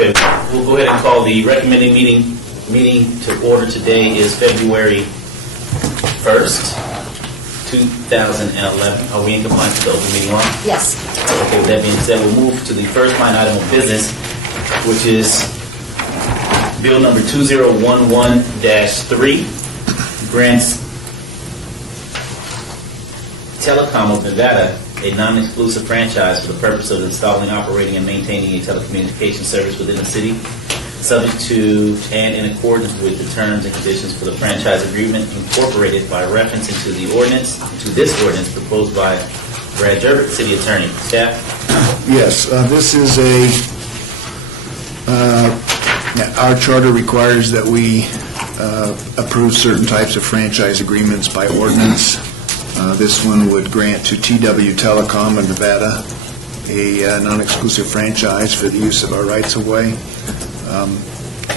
Okay, we'll go ahead and call the recommended meeting to order. Today is February 1st, 2011. Are we in compliance with the open meeting law? Yes. Okay, with that being said, we'll move to the first line item of business, which is Bill number 2011-3, grants Telecom of Nevada a non-exclusive franchise for the purpose of installing, operating, and maintaining a telecommunications service within the city, subject to and in accordance with the terms and conditions for the franchise agreement incorporated by reference into the ordinance, to this ordinance proposed by Brad Gerbert, City Attorney. Staff? Yes, this is our charter requires that we approve certain types of franchise agreements by ordinance. This one would grant to TW Telecom of Nevada a non-exclusive franchise for the use of our rights-of-way.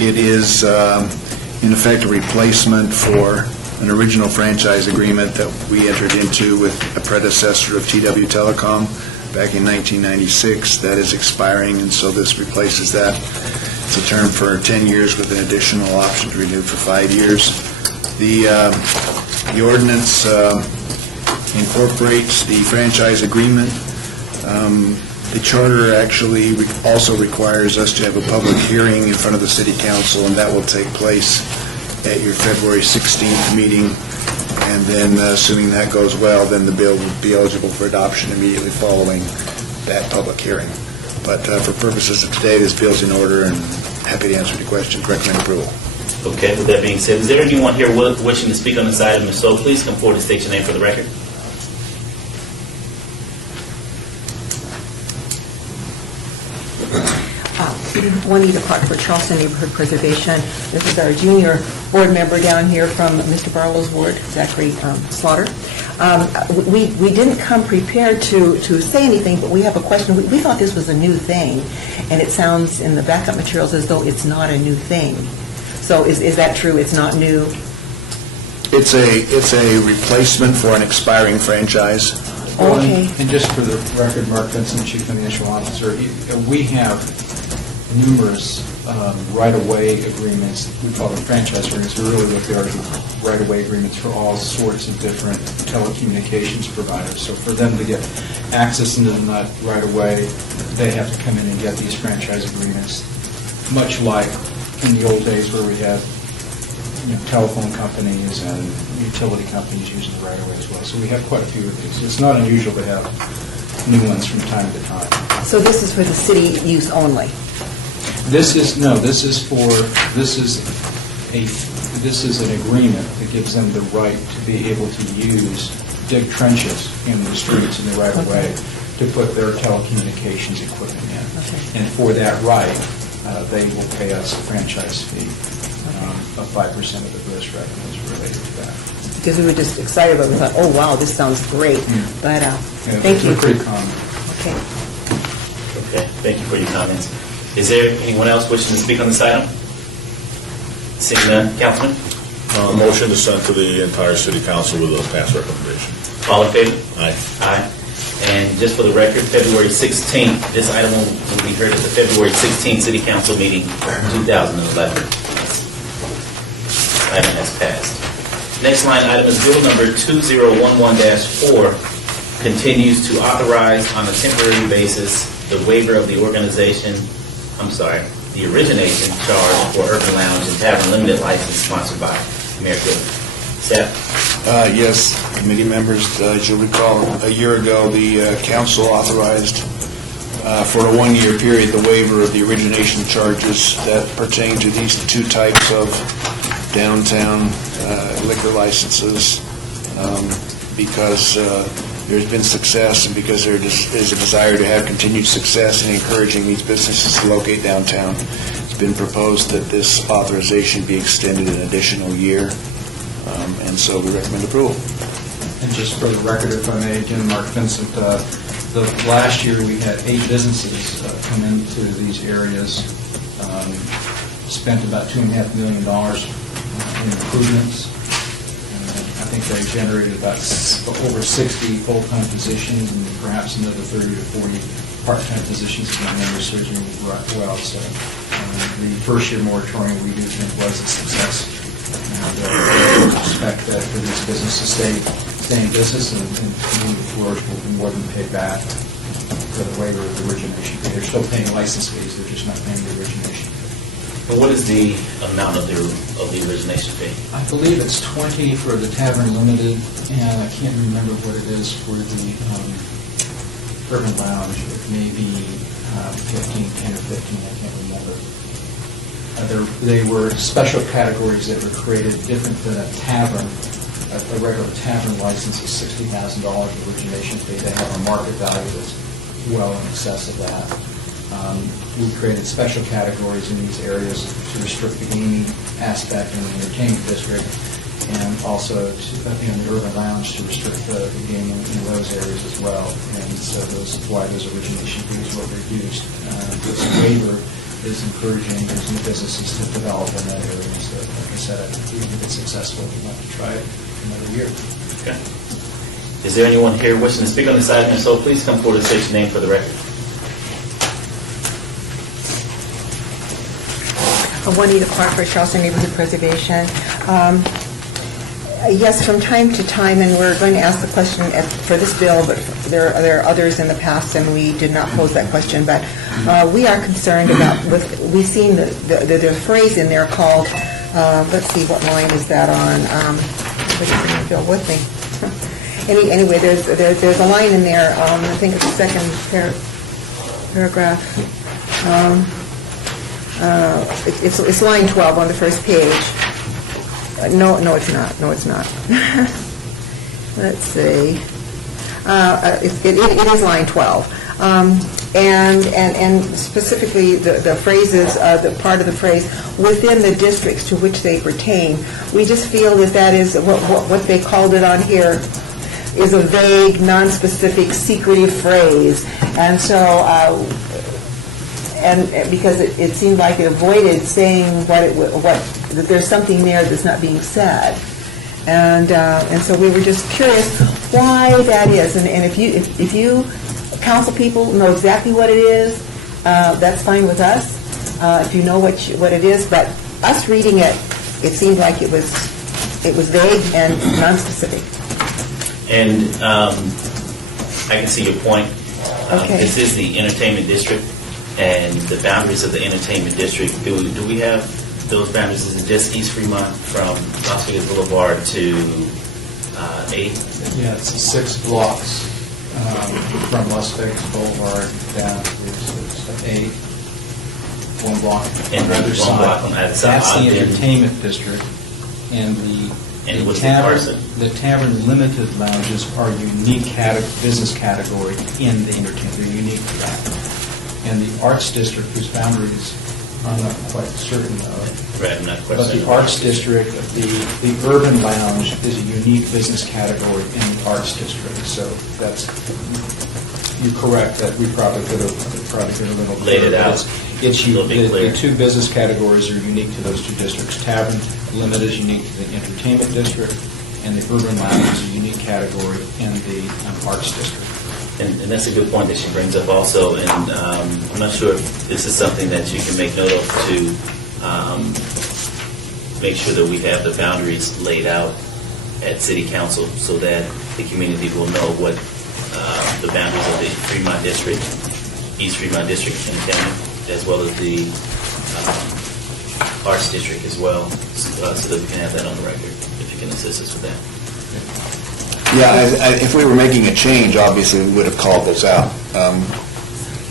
It is, in effect, a replacement for an original franchise agreement that we entered into with a predecessor of TW Telecom back in 1996. That is expiring, and so this replaces that. It's a term for 10 years with an additional option to renew for 5 years. The ordinance incorporates the franchise agreement. The charter actually also requires us to have a public hearing in front of the City Council, and that will take place at your February 16th meeting. And then, assuming that goes well, then the bill will be eligible for adoption immediately following that public hearing. But for purposes of today, this bill's in order, and happy to answer any questions. Recommend approval. Okay, with that being said, is there anyone here wishing to speak on this item? If so, please come forward and state your name for the record. Juanita Clark for Charleston Neighborhood Preservation. This is our junior board member down here from Mr. Barlow's ward, Zachary Slaughter. We didn't come prepared to say anything, but we have a question. We thought this was a new thing, and it sounds in the backup materials as though it's not a new thing. So is that true? It's not new? It's a replacement for an expiring franchise. Okay. And just for the record, Mark Vincent, Chief Financial Officer, we have numerous right-of-way agreements. We call them franchise agreements. They're really what they are, right-of-way agreements for all sorts of different telecommunications providers. So for them to get access into that right-of-way, they have to come in and get these franchise agreements, much like in the old days where we had telephone companies and utility companies using the right-of-way as well. So we have quite a few of these. It's not unusual to have new ones from time to time. So this is for the city use only? This is an agreement that gives them the right to be able to dig trenches in the streets in the right of way to put their telecommunications equipment in. Okay. And for that right, they will pay us a franchise fee of 5% of the gross revenues related to that. Because we were just excited about it. We thought, oh, wow, this sounds great. But thank you. They're pretty common. Okay. Okay, thank you for your comments. Is there anyone else wishing to speak on this item? Seeing none, Councilman? Motion to send to the entire City Council with a pass recommendation. All in favor? Aye. Aye. And just for the record, February 16th, this item will be heard at the February 16th City Council meeting 2011. Item has passed. Next line item is bill number 2011-4, continues to authorize on a temporary basis the waiver of the origination charge for Urban Lounge and Tavern Limited license sponsored by Mayor Goodman. Staff? Yes, committee members, as you'll recall, a year ago, the council authorized for a one-year period the waiver of the origination charges that pertain to these two types of downtown liquor licenses because there's been success and because there is a desire to have continued success in encouraging these businesses to locate downtown. It's been proposed that this authorization be extended an additional year, and so we recommend approval. And just for the record, if I may, again, Mark Vincent, last year we had 8 businesses come into these areas, spent about $2.5 million in improvements. I think they generated about over 60 full-time positions and perhaps another 30 to 40 part-time positions in the neurosurgery well. So the first-year moratorium, we do think was a success. And we expect that for this business to stay in business and continue to flourish, will be more than paid back for the waiver of the origination fee. They're still paying license fees, they're just not paying the origination fee. And what is the amount of the origination fee? I believe it's 20 for the Tavern Limited, and I can't remember what it is for the Urban Lounge. It may be 15, 10 or 15, I can't remember. They were special categories that were created different than a tavern. A regular tavern license is $60,000 origination fee. They have a market value that's well in excess of that. We created special categories in these areas to restrict the gaming aspect in the entertainment district, and also in the Urban Lounge to restrict the gaming in those areas as well. And so that's why those origination fees were reduced. This waiver is encouraging those new businesses to develop in that area. So, like I said, if it's successful, we'd like to try it another year. Okay. Is there anyone here wishing to speak on this item? If so, please come forward and state your name for the record. Juanita Clark for Charleston Neighborhood Preservation. Yes, from time to time, and we're going to ask the question for this bill, but there are others in the past, and we did not pose that question. But we are concerned about, we've seen the phrase in there called, let's see, what line is that on? What is in the bill with me? Anyway, there's a line in there, I think it's the second paragraph. It's line 12 on the first page. No, it's not. No, it's not. Let's see. It is line 12. And specifically the phrases, the part of the phrase, within the districts to which they pertain. We just feel that is what they called it on here is a vague, non-specific, secretive phrase. And so, and because it seemed like it avoided saying that there's something there that's not being said. And so we were just curious why that is. And if you council people know exactly what it is, that's fine with us. If you know what it is, but us reading it, it seemed like it was vague and non-specific. And I can see your point. Okay. This is the entertainment district, and the boundaries of the entertainment district. Do we have those boundaries? Is it just East Fremont from Las Vegas Boulevard to 8? Yeah, it's 6 blocks from Las Vegas Boulevard down to 8. 1 block And on the other one side. block on either side. That's the Ogden. entertainment district, and And what's the Carson? The Tavern Limited lounges are a unique business category in the entertainment. They're unique to that. And the Arts District, whose boundaries I'm not quite certain of. Right, I'm not But questioning. the Arts District, the Urban Lounge is a unique business category in the Arts District. So that's, you're correct that we probably could have been a little Laid it clearer, out. but It's A little bit clearer. the 2 business categories are unique to those 2 districts. Tavern Limited is unique to the Entertainment District, and the Urban Lounge is a unique category in the Arts District. And that's a good point that she brings up also, and I'm not sure if this is something that you can make note of to make sure that we have the boundaries laid out at City Council so that the community will know what the boundaries of the Fremont District, East Fremont District Entertainment, as well as the Arts District as well, so that we can have that on the record, if you can assist us with that. Yeah, if we were making a change, obviously, we would have called those out.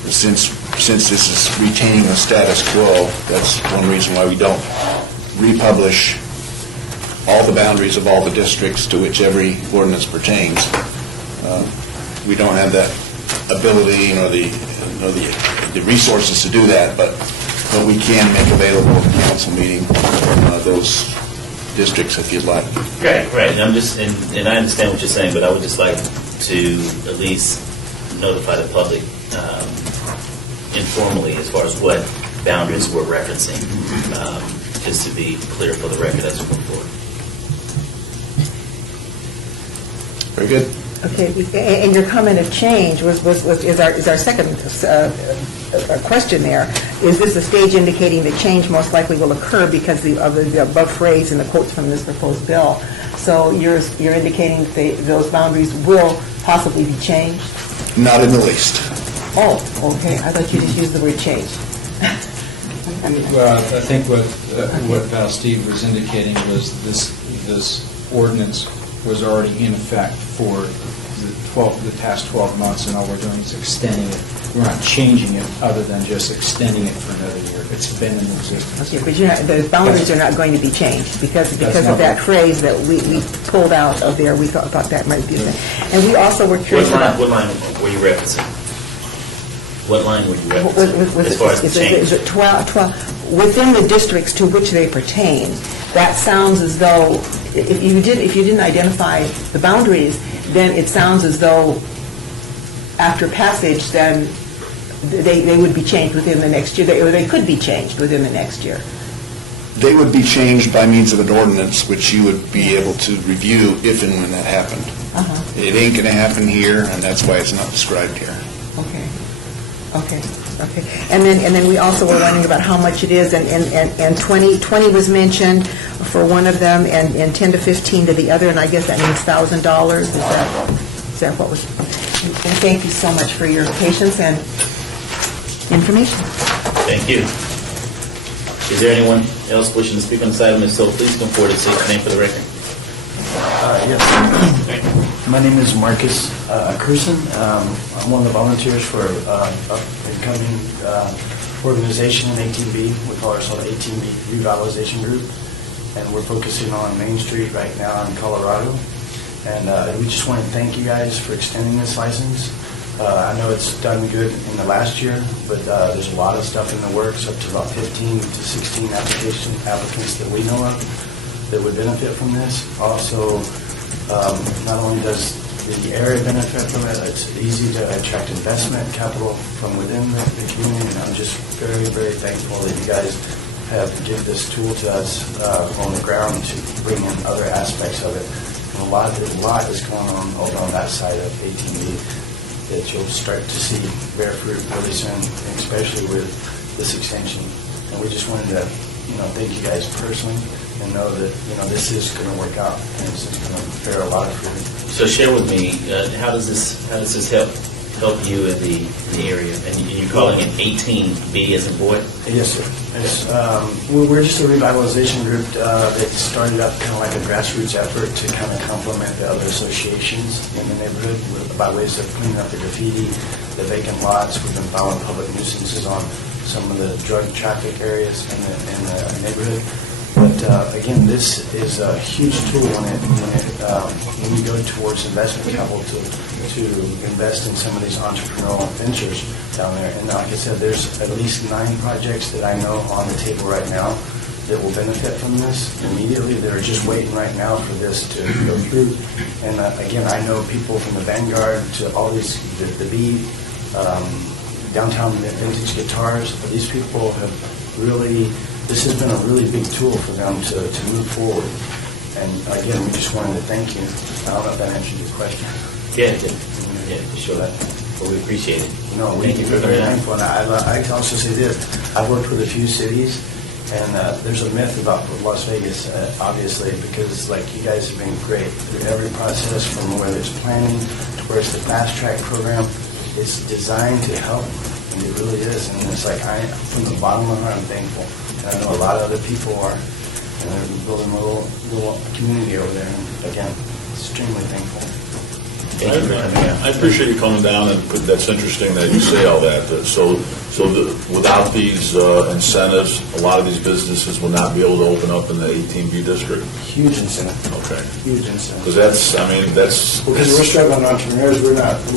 Since this is retaining the status quo, that's one reason why we don't republish all the boundaries of all the districts to which every ordinance pertains. We don't have that ability, nor the resources to do that, but we can make available at the council meeting those districts if you'd like. Right. And I'm just, and I understand what you're saying, but I would just like to at least notify the public informally as far as what boundaries we're referencing, just to be clear for the record as we move forward. Very good. Okay, and your comment of change is our second question there. Is this a stage indicating that change most likely will occur because of the above phrase in the quotes from this proposed bill? So you're indicating that those boundaries will possibly be changed? Not in the least. Oh, okay, I thought you just used the word change. I mean, Well, I think what Steve was indicating was this ordinance was already in effect for the past 12 months, and all we're doing is extending it. We're not changing it other than just extending it for another year. It's been in existence. Okay, but the boundaries are not going to be changed because That's of not that what- phrase that we pulled out of there. We thought that might be the thing. And we also were curious about... What line were you referencing? What line were you referencing as far as the change? Is it 12, within the districts to which they pertain, that sounds as though, if you didn't identify the boundaries, then it sounds as though after passage, then they would be changed within the next year, or they could be changed within the next year. They would be changed by means of an ordinance, which you would be able to review if and when that happened. It ain't going to happen here, and that's why it's not described here. Okay. And then we also were wondering about how much it is, and 20 was mentioned for one of them, and 10 to 15 to the other, and I guess that means $1,000. Is that what was? And thank you so much for your patience and information. Thank you. Is there anyone else wishing to speak on this item? If so, please come forward and state your name for the record. Yes. My name is Marcus Cruson. I'm one of the volunteers for an incoming organization in 18B. We call ourselves 18B Revitalization Group, and we're focusing on Main Street right now in Colorado. And we just want to thank you guys for extending this license. I know it's done good in the last year, but there's a lot of stuff in the works, up to about 15 to 16 applicants that we know of that would benefit from this. Also, not only does the area benefit from it, it's easy to attract investment capital from within the community, and I'm just very, very thankful that you guys have given this tool to us on the ground to bring in other aspects of it. And a lot is going on over on that side of 18B that you'll start to see bear fruit really soon, and especially with this extension. And we just wanted to, thank you guys personally, and know that, this is going to work out, and it's going to bear a lot of fruit. So share with me, how does this help you in the area? And you're calling it 18B as in boy? Yes, sir. We're just a revitalization group that started up kind of like a grassroots effort to kind of complement the other associations in the neighborhood by ways of cleaning up the graffiti, the vacant lots. We've been filing public nuisances on some of the drug traffic areas in the neighborhood. But again, this is a huge tool when you go towards investment capital to invest in some of these entrepreneurial ventures down there. And like I said, there's at least 9 projects that I know on the table right now that will benefit from this immediately. They're just waiting right now for this to go through. And again, I know people from the Vanguard to all these, the Beat, Downtown Vintage Guitars. These people have really, this has been a really big tool for them to move forward. And again, we just wanted to thank you. I don't know if that answered your question. Yeah, for sure. Well, we appreciate it. No, Thank you for very that. thankful. And I can also say this, I've worked with a few cities, and there's a myth about Las Vegas, obviously, because like you guys have been great through every process, from whether it's planning to where it's the fast track program. It's designed to help, and it really is. And it's like, from the bottom of my heart, I'm thankful. And I know a lot of other people are, and they're building a little community over there. And again, extremely thankful. Thank you for coming out. I appreciate you coming down, and that's interesting that you say all that. Without these incentives, a lot of these businesses will not be able to open up in the 18B district. Huge incentive. Okay. Huge incentive. Because that's... Because we're struggling entrepreneurs, we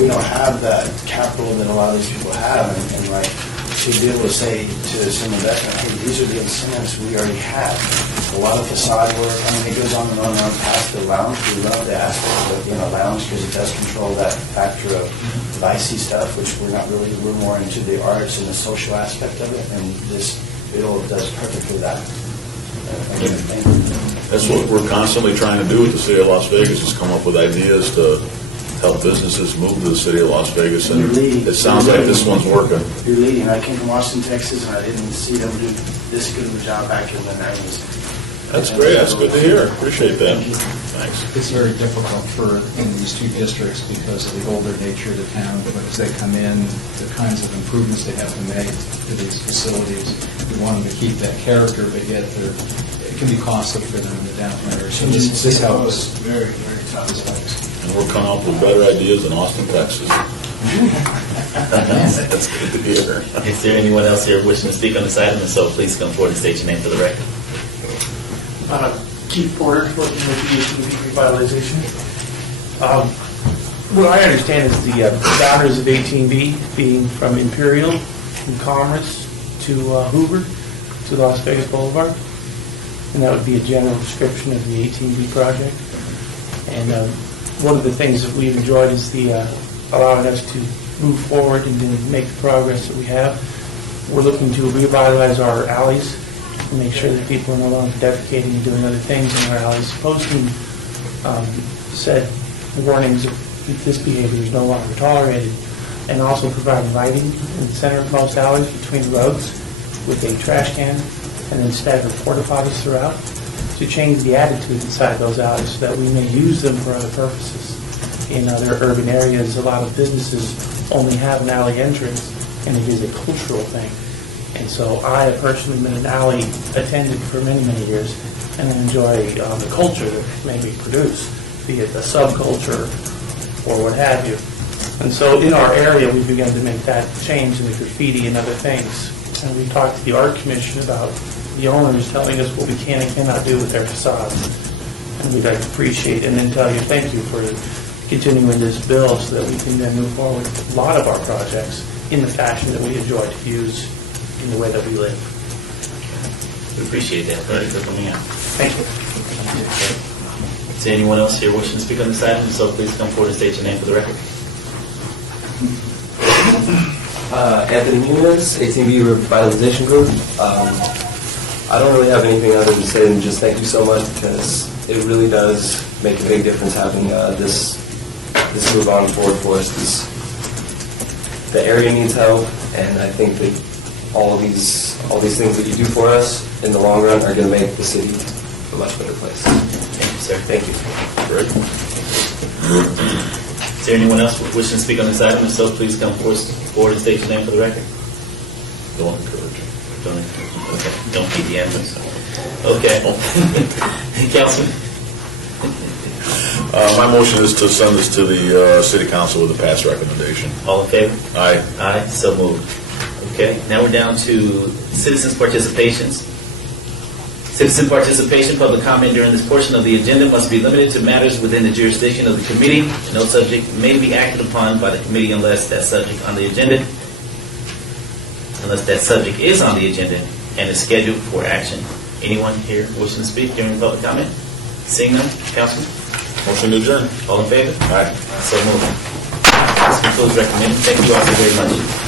don't have that capital that a lot of these people have, and like, to be able to say to some investment, hey, these are the incentives we already have. A lot of facade work, it goes on and on and on past the lounge. We love the aspect of, lounge, because it does control that factor of icy stuff, which we're not really, we're more into the arts and the social aspect of it, and this bill does perfectly that. Again, thank you. That's what we're constantly trying to do with the city of Las Vegas, is come up with ideas to help businesses move to the city of Las Vegas, and You're leading. it sounds like this one's working. You're leading. I came from Austin, Texas, and I didn't see them do this good of a job back in the 90s. That's great, that's good to hear, appreciate that. Thanks. It's very difficult for these two districts because of the older nature of the town, but as they come in, the kinds of improvements they have to make to these facilities, we want them to keep that character, but yet it can be costly for them in the downtown area. So this helps. Very, very tough. And we're coming up with better ideas in Austin, Texas. That's good to hear. Is there anyone else here wishing to speak on this item? And so please come forward and state your name for the record. Keith Porter, working with the ATV revitalization. What I understand is the boundaries of 18B being from Imperial, from Commerce to Hoover to Las Vegas Boulevard. And that would be a general description of the 18B project. And one of the things that we've enjoyed is the allowing us to move forward and to make the progress that we have. We're looking to revitalize our alleys and make sure that people are no longer defecating and doing other things in our alleys. Posting said warnings that this behavior is no longer tolerated, and also providing lighting in the center of most alleys between the roads with a trash can and then staggered porta potties throughout to change the attitude inside those alleys so that we may use them for other purposes. In other urban areas, a lot of businesses only have an alley entrance, and it is a cultural thing. And so I have personally been an alley attendant for many, many years, and I enjoy the culture that may be produced, be it a subculture or what have you. And so in our area, we've begun to make that change in the graffiti and other things. And we talked to the Art Commission about the owners telling us what we can and cannot do with their facades. And we'd like to appreciate and then tell you thank you for continuing this bill so that we can then move forward with a lot of our projects in the fashion that we enjoy to use in the way that we live. We appreciate that. Thank you for coming out. Thank you. Is there anyone else here wishing to speak on this item? So please come forward and state your name for the record. Anthony Nunez, ATV Revitalization Group. I don't really have anything other than to say than just thank you so much, because it really does make a big difference having this move on forward for us. The area needs help, and I think that all these things that you do for us in the long run are going to make the city a much better place. Thank you, sir. Thank you. Great. Is there anyone else wishing to speak on this item? If so, please come forward and state your name for the record. Don't encourage it. Don't okay. Don't keep the answers. Okay. Councilman. My motion is to send this to the city council with a pass recommendation. All in favor? Aye. Aye. So moved. Okay. Now we're down to citizens' participations. Citizen participation, public comment during this portion of the agenda must be limited to matters within the jurisdiction of the committee. No subject may be acted upon by the committee unless that subject is on the agenda and is scheduled for action. Anyone here wishing to speak during public comment? Seeing none, Councilman? Motion to adjourn. All in favor? Aye. So moved. This concludes recommended. Thank you all very much.